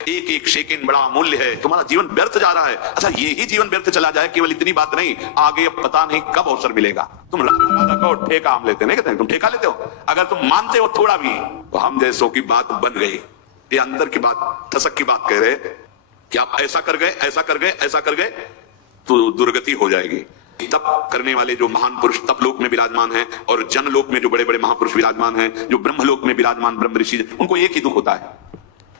एक एक सेकंड बड़ा अमूल्य है, तुम्हारा जीवन व्यर्थ जा रहा है। अच्छा, ये ही जीवन व्यर्थ चला जाए, केवल इतनी बात नहीं, आगे अब पता नहीं कब अवसर मिलेगा। तुम राजा को ठेका हम लेते नहीं, कहते हैं तुम ठेका लेते हो, अगर तुम मानते हो थोड़ा भी तो हम जैसों की बात बन गई। ये अंदर की बात, ठसक की बात कह रहे कि आप ऐसा कर गए, ऐसा कर गए, ऐसा कर गए तो दुर्गति हो जाएगी। तप करने वाले जो महान पुरुष तप लोक में विराजमान हैं और जनलोक में जो बड़े बड़े महापुरुष विराजमान हैं, जो ब्रह्मलोक में विराजमान ब्रह्म ऋषि, उनको एक ही दुख होता है।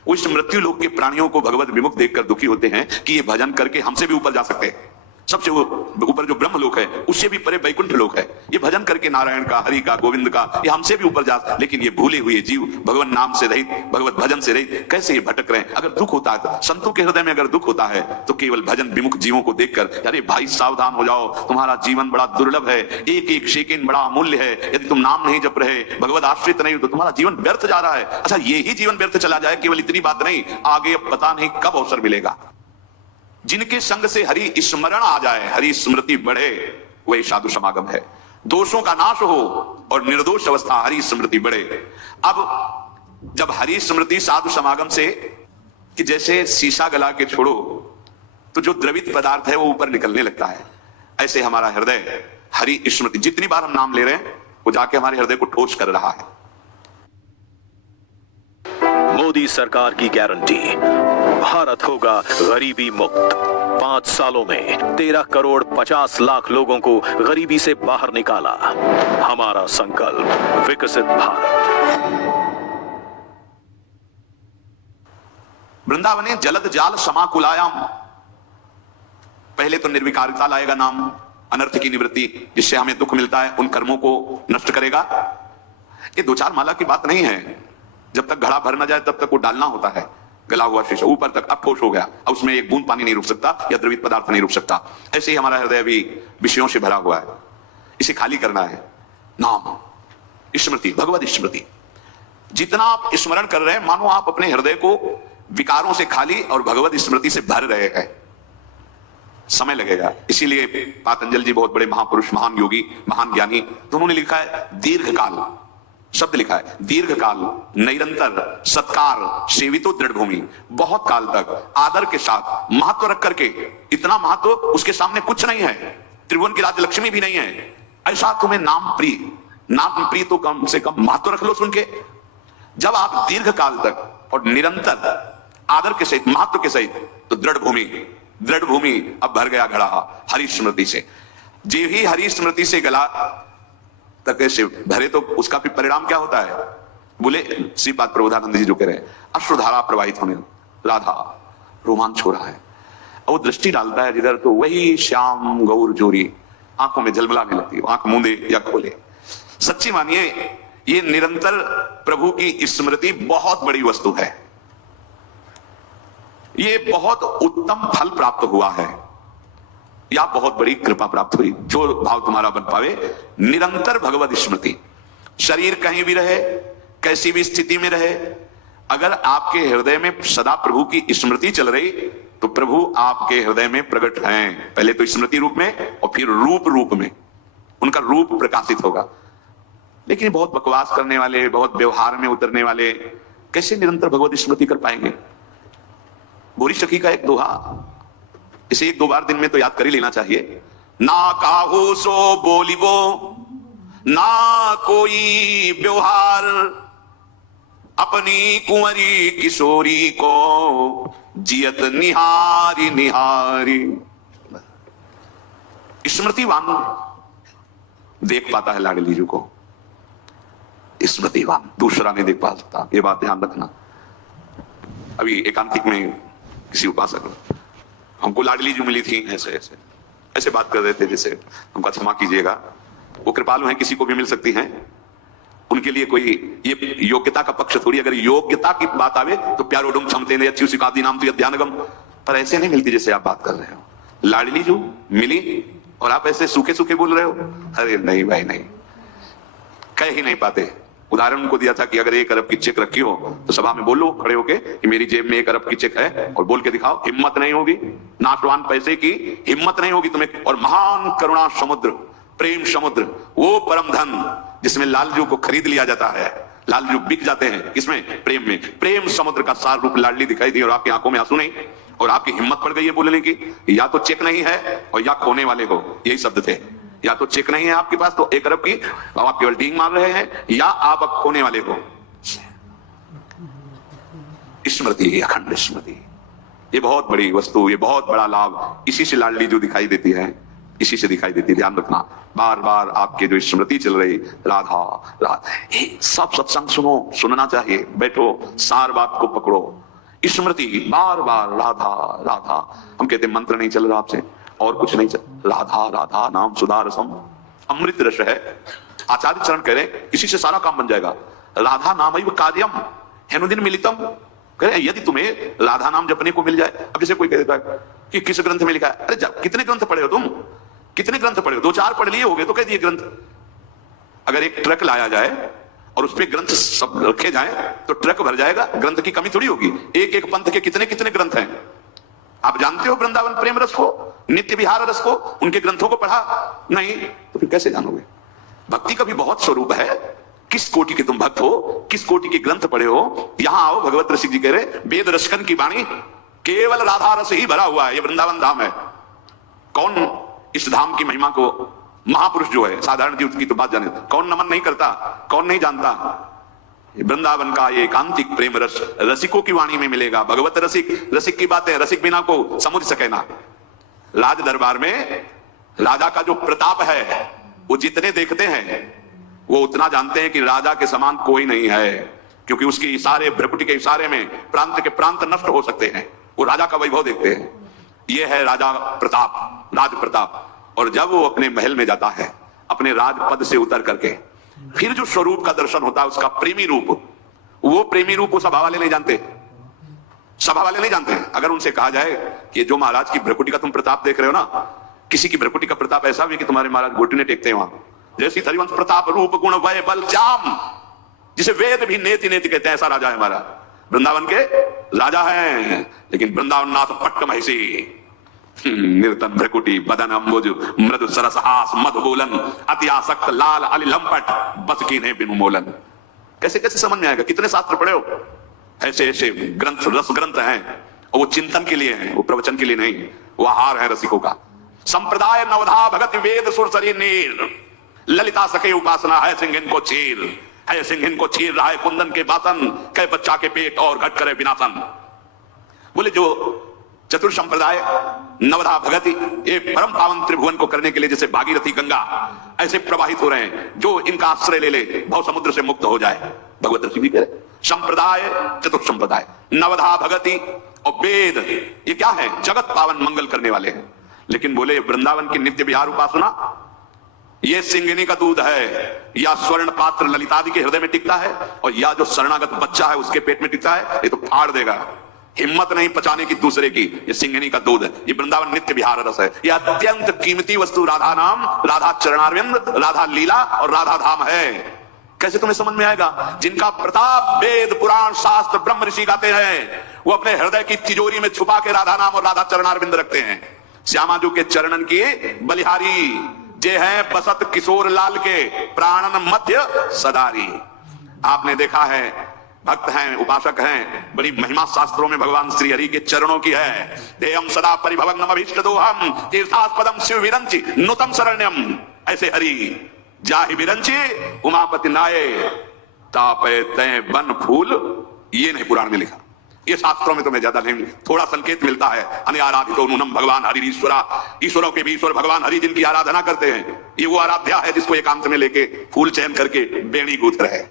वो इस मृत्यु लोक के प्राणियों को भगवत विमुख देखकर दुखी होते हैं कि ये भजन करके हमसे भी ऊपर जा सकते हैं। सबसे ऊपर जो ब्रह्म लोक है, उससे भी परे वैकुंठ लोक है। ये भजन करके नारायण का, हरि का, गोविंद का, ये हमसे भी ऊपर जा, लेकिन ये भूले हुए जीव भगवान नाम से रहित, भगवत भजन से रहित कैसे ये भटक रहे हैं। अगर दुख होता है, संतों के हृदय में अगर दुख होता है तो केवल भजन विमुख जीवों को देखकर, अरे भाई सावधान हो जाओ, तुम्हारा जीवन बड़ा दुर्लभ है, एक एक सेकंड बड़ा अमूल्य है। यदि तुम नाम नहीं जप रहे, भगवत आश्रित नहीं हो, तो तुम्हारा जीवन व्यर्थ जा रहा है। अच्छा, ये ही जीवन व्यर्थ चला जाए, केवल इतनी बात नहीं, आगे अब पता नहीं कब अवसर मिलेगा। जिनके संग से हरि स्मरण आ जाए, हरि स्मृति बढ़े, वही साधु समागम है। दोषों का नाश हो और निर्दोष अवस्था, हरि स्मृति बढ़े। अब जब हरि स्मृति साधु समागम से, कि जैसे शीशा गला के छोड़ो तो जो द्रवित पदार्थ है वो ऊपर निकलने लगता है, ऐसे हमारा हृदय हरि स्मृति, जितनी बार हम नाम ले रहे हैं वो जाके हमारे हृदय को ठोस कर रहा है। मोदी सरकार की गारंटी, भारत होगा गरीबी मुक्त। 5 सालों में 13 करोड़ 50 लाख लोगों को गरीबी से बाहर निकाला। हमारा संकल्प, विकसित भारत। वृंदावने जलद जाल समाकुलायाम, पहले तो निर्विकारिता लाएगा नाम, अनर्थ की निवृत्ति, जिससे हमें दुख मिलता है उन कर्मों को नष्ट करेगा। ये 2-4 माला की बात नहीं है। जब तक घड़ा भर ना जाए तब तक वो डालना होता है, गला हुआ शीशा ऊपर तक, अब ठोस हो गया, अब उसमें एक बूंद पानी नहीं रुक सकता या द्रवित पदार्थ नहीं रुक सकता। ऐसे ही हमारा हृदय भी विषयों से भरा हुआ है, इसे खाली करना है। नाम स्मृति, भगवत स्मृति, जितना आप स्मरण कर रहे हैं मानो आप अपने हृदय को विकारों से खाली और भगवत स्मृति से भर रहे हैं। समय लगेगा, इसीलिए पातंजल जी बहुत बड़े महापुरुष, महान योगी, महान ज्ञानी, तो उन्होंने लिखा है दीर्घ काल, शब्द लिखा है दीर्घ काल, निरंतर सत्कार सेवितो दृढ़ भूमि, बहुत काल तक आदर के साथ महत्व रख करके, इतना महत्व उसके सामने कुछ नहीं है, त्रिभुवन की राज्य लक्ष्मी भी नहीं है, ऐसा तुम्हें नाम प्रिय, नाम प्रिय तो कम से कम महत्व रख लो सुन के। जब आप दीर्घ काल तक और निरंतर आदर के सहित, महत्व के सहित, तो दृढ़ भूमि, दृढ़ भूमि अब भर गया घड़ा हरि स्मृति से। जे ही हरि स्मृति से गला तक ऐसे भरे तो उसका फिर परिणाम क्या होता है? बोले श्रीपाद प्रबोधानंद जी जो कह रहे हैं, अश्रुधारा प्रवाहित होने, राधा रोमांच हो रहा है, और वो दृष्टि डालता है जिधर तो वही श्याम गौर जोरी आंखों में झलमलाने लगती है, आंख मूंदे या खोले। सच्ची मानिए ये निरंतर प्रभु की स्मृति बहुत बड़ी वस्तु है, ये बहुत उत्तम फल प्राप्त हुआ है, या बहुत बड़ी कृपा प्राप्त हुई। जो भाव तुम्हारा बन पावे, निरंतर भगवत स्मृति, शरीर कहीं भी रहे, कैसी भी स्थिति में रहे, अगर आपके हृदय में सदा प्रभु की स्मृति चल रही तो प्रभु आपके हृदय में प्रकट हैं, पहले तो स्मृति रूप में और फिर रूप में, उनका रूप प्रकाशित होगा। लेकिन बहुत बकवास करने वाले, बहुत व्यवहार में उतरने वाले कैसे निरंतर भगवत स्मृति कर पाएंगे? भोरी सखी का एक दोहा, इसे 1-2 बार दिन में तो याद कर ही लेना चाहिए। ना काहू सो बोलिबो, ना कोई व्यवहार, अपनी कुंवरी किशोरी को जियत निहारी निहारी। स्मृतिवान देख पाता है लाडली जी को, स्मृतिवान दूसरा नहीं देख पाता, ये बात ध्यान रखना। अभी एकांतिक में किसी उपासक, हमको लाडली जी मिली थी, ऐसे ऐसे ऐसे बात कर रहे थे जैसे, हमको क्षमा कीजिएगा, वो कृपालु हैं, किसी को भी मिल सकती हैं, उनके लिए कोई ये योग्यता का पक्ष थोड़ी। अगर योग्यता की बात आवे तो प्यारो डुम क्षमते ने अच्छी सिखाती नाम तो ध्यानगम, पर ऐसे नहीं मिलती जैसे आप बात कर रहे हो। लाडली जी मिली और आप ऐसे सूखे सूखे बोल रहे हो, अरे नहीं भाई नहीं, कह ही नहीं पाते। उदाहरण उनको दिया था कि अगर 1 अरब की चेक रखी हो तो सभा में बोलो खड़े होके कि मेरी जेब में 1 अरब की चेक है, और बोल के दिखाओ, हिम्मत नहीं होगी, नाशवान पैसे की हिम्मत नहीं होगी तुम्हें। और महान करुणा समुद्र, प्रेम समुद्र, वो परम धन जिसमें लालजू को खरीद लिया जाता है, लाल जो बिक जाते हैं किसमें? प्रेम में। प्रेम समुद्र का सार रूप लाडली दिखाई दी और आपकी आंखों में आंसू नहीं, और आपकी हिम्मत पड़ गई है बोलने की, या तो चेक नहीं है और या खोने वाले हो। यही शब्द थे, या तो चेक नहीं है आपके पास तो 1 अरब की, और आप केवल डींग मार रहे हैं, या आप अब खोने वाले हो। स्मृति, अखंड स्मृति, ये बहुत बड़ी वस्तु, ये बहुत बड़ा लाभ, इसी से लाडली जो दिखाई देती है, इसी से दिखाई देती है। ध्यान रखना, बार बार आपके जो स्मृति चल रही, राधा राधा, सब सत्संग सुनो, सुनना चाहिए, बैठो, सार बात को पकड़ो, स्मृति बार बार राधा राधा। हम कहते मंत्र नहीं चल रहा आपसे, और कुछ नहीं चल, राधा राधा नाम सुधा रसम, अमृत रस है। आचार्य चरण कह रहे इसी से सारा काम बन जाएगा। राधा नामैव कार्यम हेनुदिन मिलितम, कह रहे यदि तुम्हें राधा नाम जपने को मिल जाए। अब जैसे कोई कह देता है कि किस ग्रंथ में लिखा है, अरे कितने ग्रंथ पढ़े हो तुम, कितने ग्रंथ पढ़े हो? 2-4 पढ़ लिए होगे तो कह दिए ग्रंथ। अगर एक ट्रक लाया जाए और उस पे ग्रंथ सब रखे जाएं तो ट्रक भर जाएगा, ग्रंथ की कमी थोड़ी होगी। एक एक पंथ के कितने कितने ग्रंथ हैं। आप जानते हो वृंदावन प्रेम रस को, नित्य विहार रस को, उनके ग्रंथों को पढ़ा नहीं तो फिर कैसे जानोगे? भक्ति का भी बहुत स्वरूप है। किस कोटि के तुम भक्त हो, किस कोटि के ग्रंथ पढ़े हो? यहां आओ, भगवत रसिक जी कह रहे वेद रसकन की वाणी, केवल राधा रस ही भरा हुआ है। ये वृंदावन धाम है। कौन इस धाम की महिमा को, महापुरुष जो है, साधारण जीव की तो बात जाने, कौन नमन नहीं करता, कौन नहीं जानता? वृंदावन का ये एकांतिक प्रेम रस रसिकों की वाणी में मिलेगा। भगवत रसिक, रसिक की बात है, रसिक बिना को समझ सके ना। राज दरबार में राजा का जो प्रताप है, वो जितने देखते हैं वो उतना जानते हैं कि राजा के समान कोई नहीं है, क्योंकि उसके इशारे, भ्रकुटी के इशारे में प्रांत के प्रांत नष्ट हो सकते हैं। वो राजा का वैभव देखते हैं। ये है राजा प्रताप, राज प्रताप। और जब वो अपने महल में जाता है, अपने राज पद से उतर करके, फिर जो स्वरूप का दर्शन होता है, उसका प्रेमी रूप, वो प्रेमी रूप वो सभा वाले नहीं जानते, सभा वाले नहीं जानते। अगर उनसे कहा जाए कि जो महाराज की भ्रकुटी का तुम प्रताप देख रहे हो ना, किसी की भ्रकुटी का प्रताप ऐसा भी कि तुम्हारे महाराज घुटने टेकते हैं वहां, जैसी हरिवंश प्रताप रूप गुण वय बल चाम, जिसे वेद भी नेति नेति कहते हैं, ऐसा राजा है हमारा। वृंदावन के राजा हैं, लेकिन वृंदावन नाथ पट्ट महिषी, निर्तन भ्रकुटी बदन अम्बुज मृदु सरस हास मधु बोलन अति आसक्त लाल अली लंपट बस की ने बिनु मोलन। कैसे कैसे समझ में आएगा? कितने शास्त्र पढ़े हो? ऐसे ऐसे ग्रंथ, रस ग्रंथ हैं, और वो चिंतन के लिए हैं, वो प्रवचन के लिए नहीं। वो आहार है रसिकों का। संप्रदाय नवधा भगत वेद सुरसरी नीर, ललिता सके उपासना है सिंह इनको चीर, है सिंह इनको चीर रहा है कुंदन के बासन, कह बच्चा के पेट और घट करे विनाशन। बोले जो चतुर संप्रदाय नवधा भगति, ये परम पावन त्रिभुवन को करने के लिए जैसे भागीरथी गंगा ऐसे प्रवाहित हो रहे हैं, जो इनका आश्रय ले ले भव समुद्र से मुक्त हो जाए। भगवत ऋषि भी कह रहे संप्रदाय, चतुर संप्रदाय, नवधा भगति और वेद, ये क्या है? जगत पावन मंगल करने वाले हैं। लेकिन बोले वृंदावन की नित्य विहार उपासना, ये सिंगिनी का दूध है, या स्वर्ण पात्र ललितादि के हृदय में टिकता है, और या जो शरणागत बच्चा है उसके पेट में टिकता है, ये तो फाड़ देगा। हिम्मत नहीं पचाने की दूसरे की। ये सिंगिनी का दूध है, ये वृंदावन नित्य विहार रस है। ये अत्यंत कीमती वस्तु राधा नाम, राधा चरणारविंद, राधा लीला और राधा धाम है। कैसे तुम्हें समझ में आएगा? जिनका प्रताप वेद पुराण शास्त्र ब्रह्म ऋषि गाते हैं, वो अपने हृदय की तिजोरी में छुपा के राधा नाम और राधा चरणारविंद रखते हैं। श्यामाजू के चरणन की बलिहारी, जे है बसत किशोर लाल के प्राणन मध्य सदारी। आपने देखा है, भक्त हैं, उपासक हैं, बड़ी महिमा शास्त्रों में भगवान श्री हरि के चरणों की है। देहम सदा परिभवम अभीष्ट दोहम तीर्थास्पदम शिव विरंचि नुतम शरण्यम। ऐसे हरि जाहि विरंचि उमापति नाये तापे तय बन फूल। ये नहीं पुराण में लिखा, ये शास्त्रों में तुम्हें ज्यादा नहीं, थोड़ा संकेत मिलता है। अनाराधितो नूनम भगवान हरि ईश्वरा, ईश्वरों के भी ईश्वर भगवान हरि जिनकी आराधना करते हैं, ये वो आराध्या है जिसको एकांत में लेके फूल चयन करके बेणी गूंथ रहे।